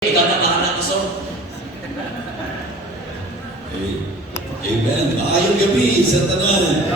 Ikaw na bahala, Pastor. Amen. Maayong gabi sa tanan.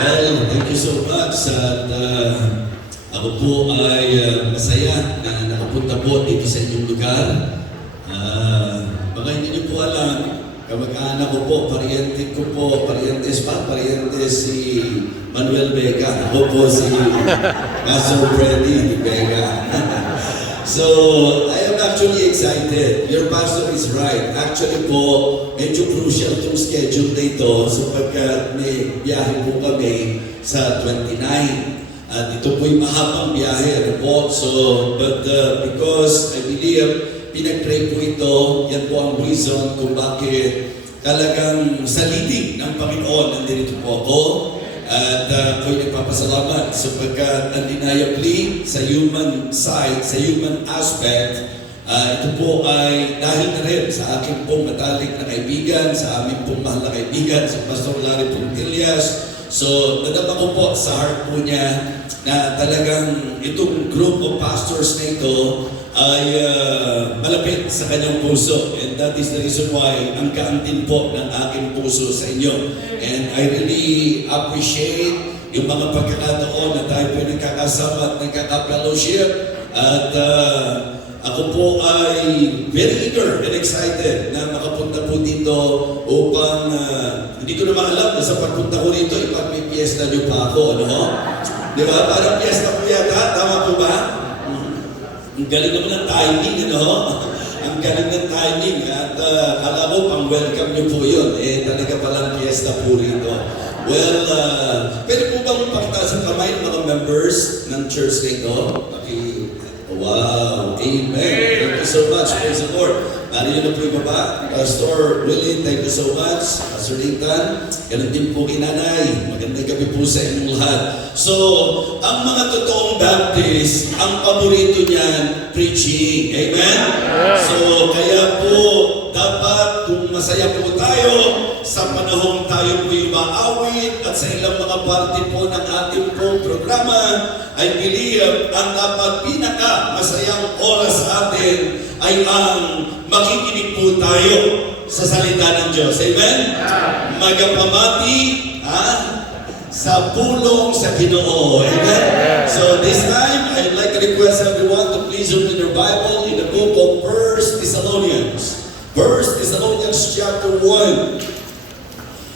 Well, thank you so much. At ako po ay masaya na nakapunta po dito sa inyong lugar. Baka hindi niyo po alam, kamag-anak ko po, parientes si Manuel Vega. Ako po si Pastor Freddy Vega. So, I am actually excited. Your pastor is right. Actually po, medyo crucial itong schedule na ito sapagkat may biyahe po kami sa 29. At ito po yung mahabang biyahe. Ano po? So, but because I believe, pinag-pray po ito, yan po ang reason kung bakit talagang sa leading ng Panginoon nandito po ako. At ako'y nagpapasalamat sapagkat undeniably sa human side, sa human aspect, ito po ay dahil na rin sa aking pong matalik na kaibigan, sa aming pong mahal na kaibigan, si Pastor Larry Puntillas. So, nadama ko po sa heart po niya na talagang itong group of pastors na ito ay malapit sa kanyang puso. And that is the reason why ang kaantin po ng aking puso sa inyo. And I really appreciate yung mga pagkakataon na tayo po nagkakasama at nagkaka-fellowship. At ako po ay very eager and excited na makapunta po dito upang hindi ko naman alam na sa pagpunta ko rito, ipag may piyesta nyo pa ako, ano? Di ba? Parang piyesta po yata, tama po ba? Ang galing naman ng timing, ano? Ang galing ng timing at kala ko pang-welcome nyo po yun. Talaga palang piyesta po rito. Well, pwede po bang pakitaas ang kamay ng mga members ng church nito? Wow! Amen! Thank you so much. Praise the Lord. Nariyo na po yung baba. Pastor Willie, thank you so much. Pastor Nathan, ganun din po kinanay. Magandang gabi po sa inyong lahat. So, ang mga totoong Baptist, ang paborito niyan, preaching. Amen? So, kaya po, dapat kung masaya po tayo, sa panahong tayo po yung maawit at sa ilang mga parte po ng ating pong programa, I believe ang dapat pinaka-masayang oras sa atin ay ang makikinig po tayo sa salita ng Diyos. Amen? Magapamati sa pulong sa Ginoo. Amen? So this time, I'd like to request everyone to please open your Bible in the book of 1 Thessalonians. 1 Thessalonians chapter 1.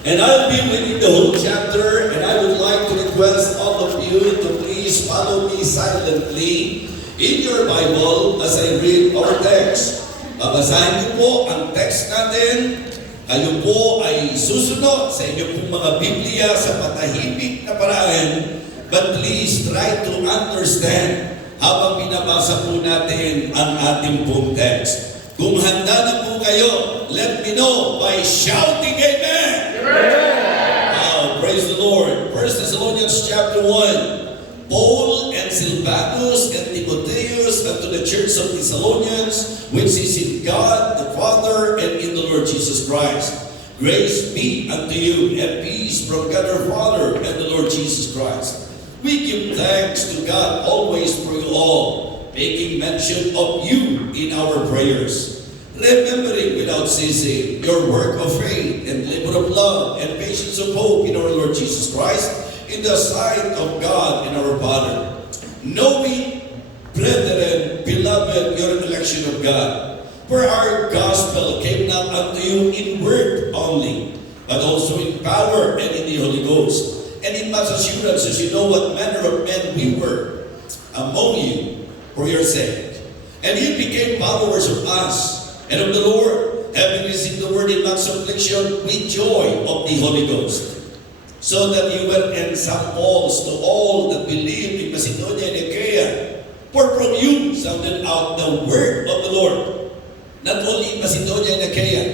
And I'll be reading the whole chapter, and I would like to request all of you to please follow me silently in your Bible as I read our text. Babasahin niyo po ang text natin. Kayo po ay susunod sa inyong pong mga Biblia sa patahimik na paraan. But please try to understand habang binabasa po natin ang ating pong text. Kung handa na po kayo, let me know by shouting Amen! Wow, praise the Lord. 1 Thessalonians chapter 1. Paul and Silvanus and Timotheus unto the church of Thessalonians, which is in God the Father and in the Lord Jesus Christ. Grace be unto you and peace from God our Father and the Lord Jesus Christ. We give thanks to God always for you all, making mention of you in our prayers, remembering without ceasing your work of faith and labor of love and patience of hope in our Lord Jesus Christ in the sight of God and our Father. Knowing, brethren, beloved, your election of God, for our gospel came not unto you in word only, but also in power and in the Holy Ghost, and in much assurance, as you know what manner of men we were among you for your sake. And you became followers of us and of the Lord, having received the word in much affliction with joy of the Holy Ghost, so that you were ensamples to all that believed in Macedonia and Achaia. For from you sounded out the word of the Lord, not only in Macedonia and Achaia,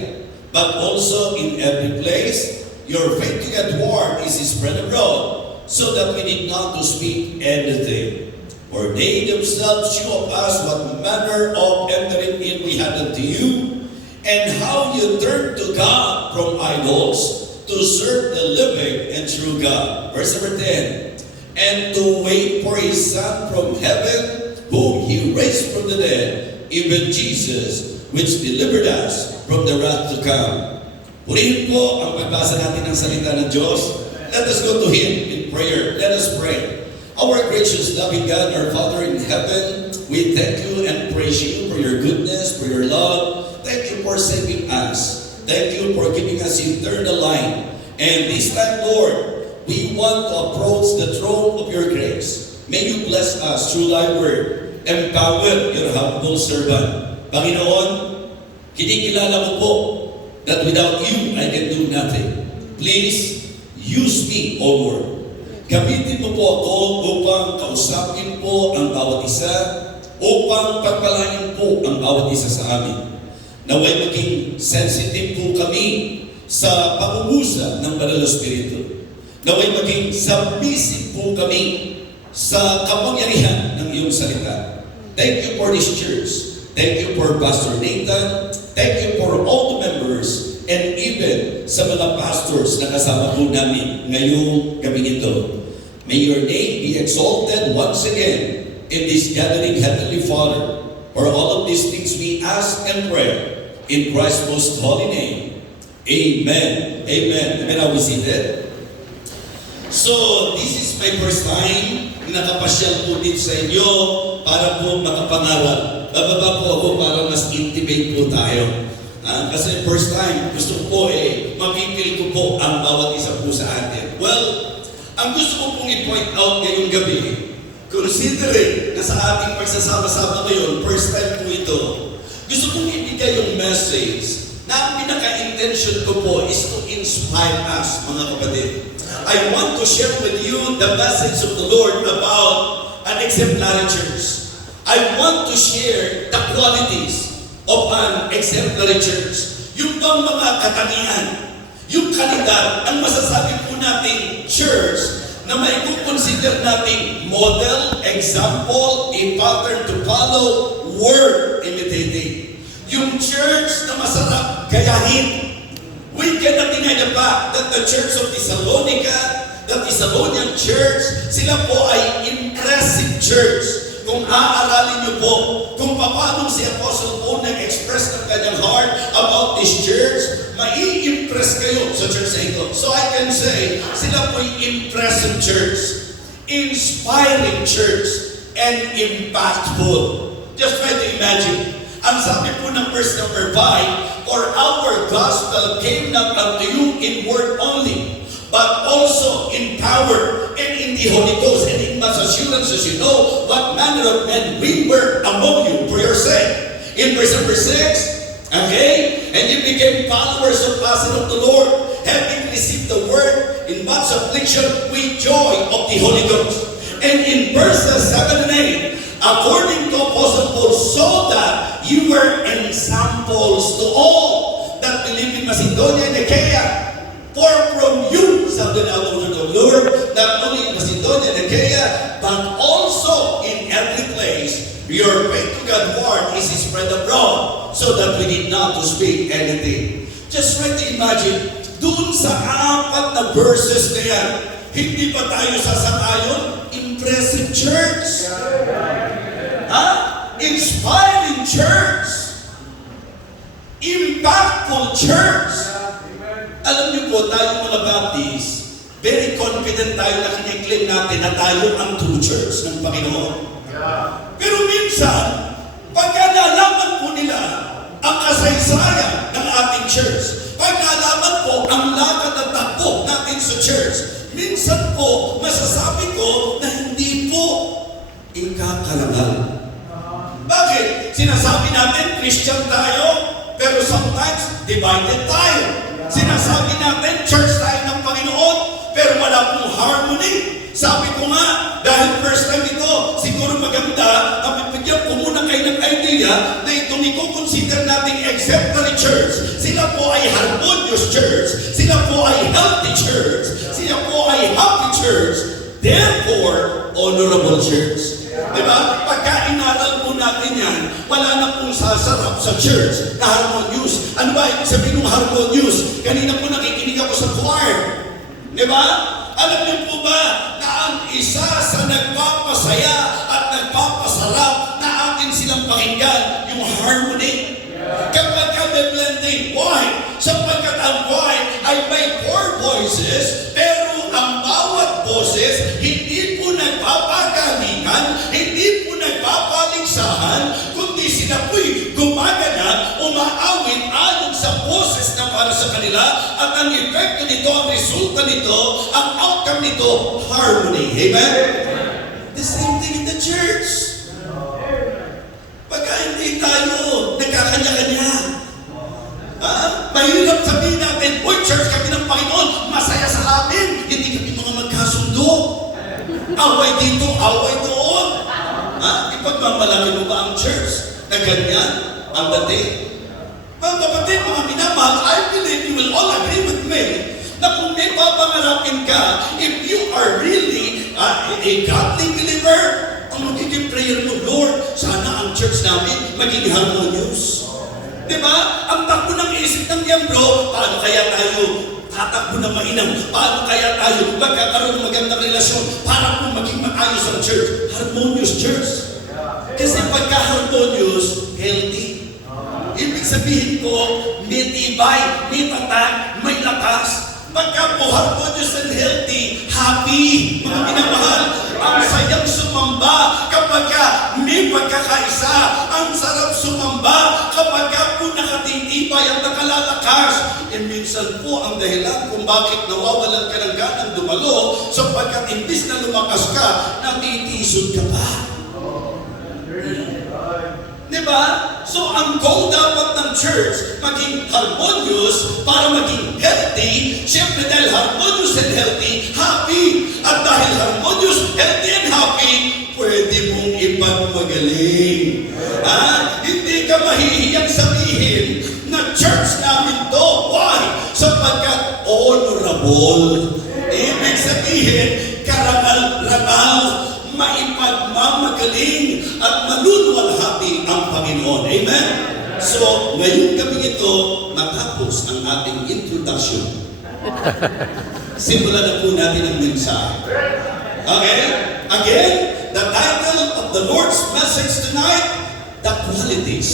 but also in every place. Your faith to get word is spread abroad, so that we need not to speak anything. For they themselves show us what manner of entering in we had unto you, and how you turned to God from idols to serve the living and true God. Verse number 10. And to wait for His Son from heaven, whom He raised from the dead, even Jesus, which delivered us from the wrath to come. Purihin po ang pagbasa natin ng salita ng Diyos. Let us go to Him in prayer. Let us pray. Our gracious, loving God, our Father in heaven, we thank you and praise you for your goodness, for your love. Thank you for saving us. Thank you for giving us eternal life. And this time, Lord, we want to approach the throne of your grace. May you bless us through thy word. Empower your humble servant. Panginoon, kinikilala mo po that without you, I can do nothing. Please, use me, O Lord. Gamitin mo po ako upang kausapin po ang bawat isa, upang pagpalain po ang bawat isa sa amin. Naway maging sensitive po kami sa pangungusap ng Banal na Espiritu. Naway maging submissive po kami sa kapangyarihan ng iyong salita. Thank you for this church. Thank you for Pastor Nathan. Thank you for all the members and even sa mga pastors na kasama po namin ngayong gabi ito. May your name be exalted once again in this gathering, Heavenly Father. For all of these things we ask and pray in Christ's most holy name. Amen. Amen. Amen. Are we seated? So, this is my first time na nakapasyal po dito sa inyo para po makapangaral. Bababa po ako para mas intimate po tayo. Kasi first time, gusto ko po mapipil ko po ang bawat isa po sa atin. Well, ang gusto ko pong i-point out ngayong gabi, considering na sa ating pagsasama-sama ngayon, first time po ito, gusto kong ibigay yung message na ang pinaka-intention ko po is to inspire us, mga kapatid. I want to share with you the message of the Lord about an exemplary church. I want to share the qualities of an exemplary church. Yung bang mga katangian, yung kalidad, ang masasabi po nating church na may consider nating model, example, a pattern to follow, worth imitating. Yung church na masarap gayahin. We cannot deny the fact that the church of Thessalonica, the Thessalonian church, sila po ay impressive church. Kung aaralin niyo po kung paano si Apostle Paul nag-express ng kanyang heart about this church, mai-impress kayo sa church na ito. So I can say, sila po ay impressive church, inspiring church, and impactful. Just try to imagine. Ang sabi po ng verse number 5, for our gospel came not unto you in word only, but also in power and in the Holy Ghost, and in much assurance as you know what manner of men we were among you for your sake. In verse number 6, okay, and you became followers of us and of the Lord, having received the word in much affliction with joy of the Holy Ghost. And in verses 7 and 8, according to Apostle Paul, so that you were examples to all that believe in Macedonia and Achaia. For from you sounded out the word of the Lord, not only in Macedonia and Achaia, but also in every place. Your faith to God's word is spread abroad, so that we need not to speak anything. Just try to imagine, dun sa 4 na verses na yan, hindi ba tayo sasangayon? Impressive church. Inspiring church. Impactful church. Alam niyo po, tayo mga Baptist, very confident tayo na kiniklaim natin na tayo ang true church ng Panginoon. Pero minsan, pagka nalaman po nila ang kasaysayan ng ating church, pag nalaman po ang lakad at takbo natin sa church, minsan po, masasabi ko na hindi po ikakarangal. Bakit? Sinasabi natin, Christian tayo, pero sometimes, divided tayo. Sinasabi natin, church tayo ng Panginoon, pero wala pong harmony. Sabi ko nga, dahil first time ito, siguro maganda, mapipigyan ko muna kayo ng idea na itong i-consider nating exemplary church. Sila po ay harmonious church. Sila po ay healthy church. Sila po ay happy church. Therefore, honorable church. Diba? Pagka inaral po natin yan, wala na pong sasarap sa church na harmonious. Ano ba ibig sabihin ng harmonious? Kanina po nakikinig ako sa choir. Diba? Alam niyo po ba na ang isa sa nagpapasaya at nagpapasarap na atin silang pakinggan, yung harmony. Kapag kami blending, why? Sapagkat ang why ay may four voices, pero ang bawat boses hindi po nagpapagalingan, hindi po nagpapaligsahan, kundi sila po'y gumagana, umaawit ayon sa boses na para sa kanila, at ang epekto nito, ang resulta nito, ang outcome nito, harmony. Amen? The same thing in the church. Pagka hindi tayo nagkakanya-kanya, mahirap sabihin natin, "Uy, church kami ng Panginoon, masaya sa amin." Hindi kami mga magkasundo. Away dito, away doon. Ipagmamalaki mo ba ang church na ganyan ang dating? Mga kapatid, mga minamahal, I believe you will all agree with me na kung may papangarapin ka, if you are really a godly believer, ang magiging prayer mo, Lord, sana ang church namin maging harmonious. Diba? Ang takbo ng isip ng miyembro, paano kaya tayo tatakbo ng mainam? Paano kaya tayo magkakaroon ng magandang relasyon para po maging maayos ang church? Harmonious church. Kasi pagka harmonious, healthy. Ibig sabihin ko, may tibay, may tatag, may lakas. Pagka po harmonious and healthy, happy, mga minamahal, ang sayang sumamba kapag may pagkakaisa. Ang sarap sumamba kapag po nakatitibay at nakalalakas. E minsan po ang dahilan kung bakit nawawalan ka ng ganang dumalo, sapagkat imbis na lumakas ka, natitisod ka pa. Diba? So ang goal dapat ng church, maging harmonious para maging healthy. Siyempre dahil harmonious and healthy, happy. At dahil harmonious, healthy and happy, pwede mong ipagmagaling. Hindi ka mahihiyang sabihin na church namin to. Why? Sapagkat honorable. Ibig sabihin, karangal-rangal, maipagmamagaling at maluluwalhati ang Panginoon. Amen? So, ngayong gabi ito, matapos ang ating introduction. Simulan na po natin ang mensahe. Okay? Again, the title of the Lord's message tonight, The Qualities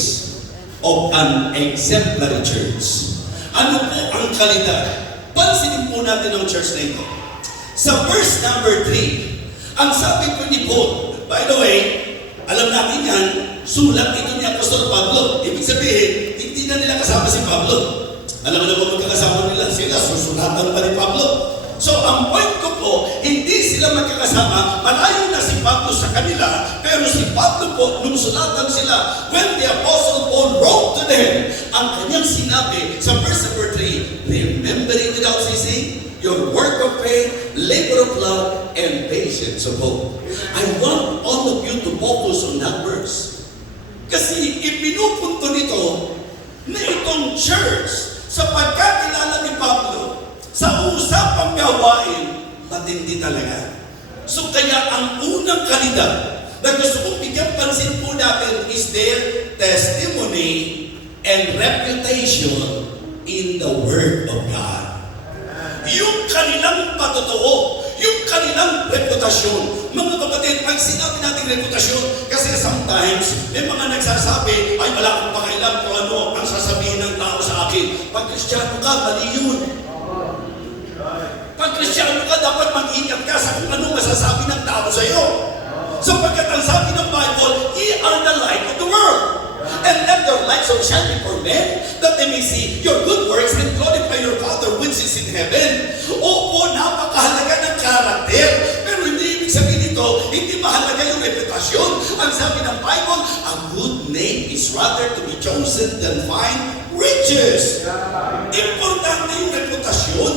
of an Exemplary Church. Ano po ang kalidad? Pansinin po natin ang church na ito. Sa verse number 3, ang sabi po ni Paul, by the way, alam natin yan, sulat ito ni Apostol Pablo. Ibig sabihin, hindi na nila kasama si Pablo. Alam na ba magkakasama nila sila, susulatan pa ni Pablo. So, ang point ko po, hindi sila magkakasama, malayo na si Pablo sa kanila, pero si Pablo po, nung sulatan sila, when the Apostle Paul wrote to them, ang kanyang sinabi sa verse number 3, remembering without ceasing your work of faith, labor of love, and patience of hope. I want all of you to focus on that verse. Kasi ipinupunto nito na itong church sa pagkakilala ni Pablo sa usapang gawain, matindi talaga. So kaya ang unang kalidad na gusto kong bigyan pansin po natin is their testimony and reputation in the Word of God. Yung kanilang patotoo, yung kanilang reputasyon. Mga kapatid, pag sinabi natin reputasyon, kasi sometimes may mga nagsasabi, ay wala akong pakialam kung ano ang sasabihin ng tao sa akin. Pag Kristiyano ka, mali yun. Pag Kristiyano ka, dapat mag-ingat ka sa kung ano masasabi ng tao sa iyo. Sapagkat ang sabi ng Bible, ye are the light of the world. And let your light so shine before men, that they may see your good works and glorify your Father which is in heaven. Opo, napakahalaga ng karakter. Pero hindi ibig sabihin nito, hindi mahalaga yung reputasyon. Ang sabi ng Bible, a good name is rather to be chosen than fine riches. Importante yung reputasyon.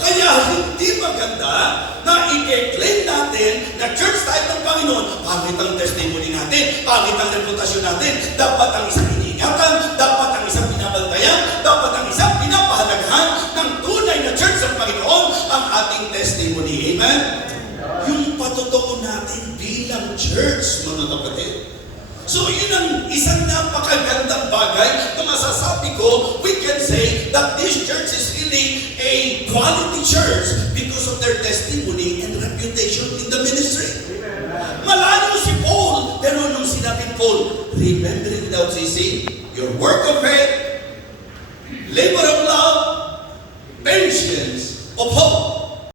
Kaya hindi maganda na i-claim natin na church tayo ng Panginoon, pangit ang testimony natin, pangit ang reputasyon natin, dapat ang isang iniingatan, dapat ang isang binabantayan, dapat ang isang pinapahalagahan ng tunay na church ng Panginoon ang ating testimony. Amen? Yung patotoo natin bilang church, mga kapatid. So yun ang isang napakagandang bagay na masasabi ko, we can say that this church is really a quality church because of their testimony and reputation in the ministry. Malayo si Paul, pero nung sinabing Paul, remembering without ceasing work of faith, labor of love, patience of hope.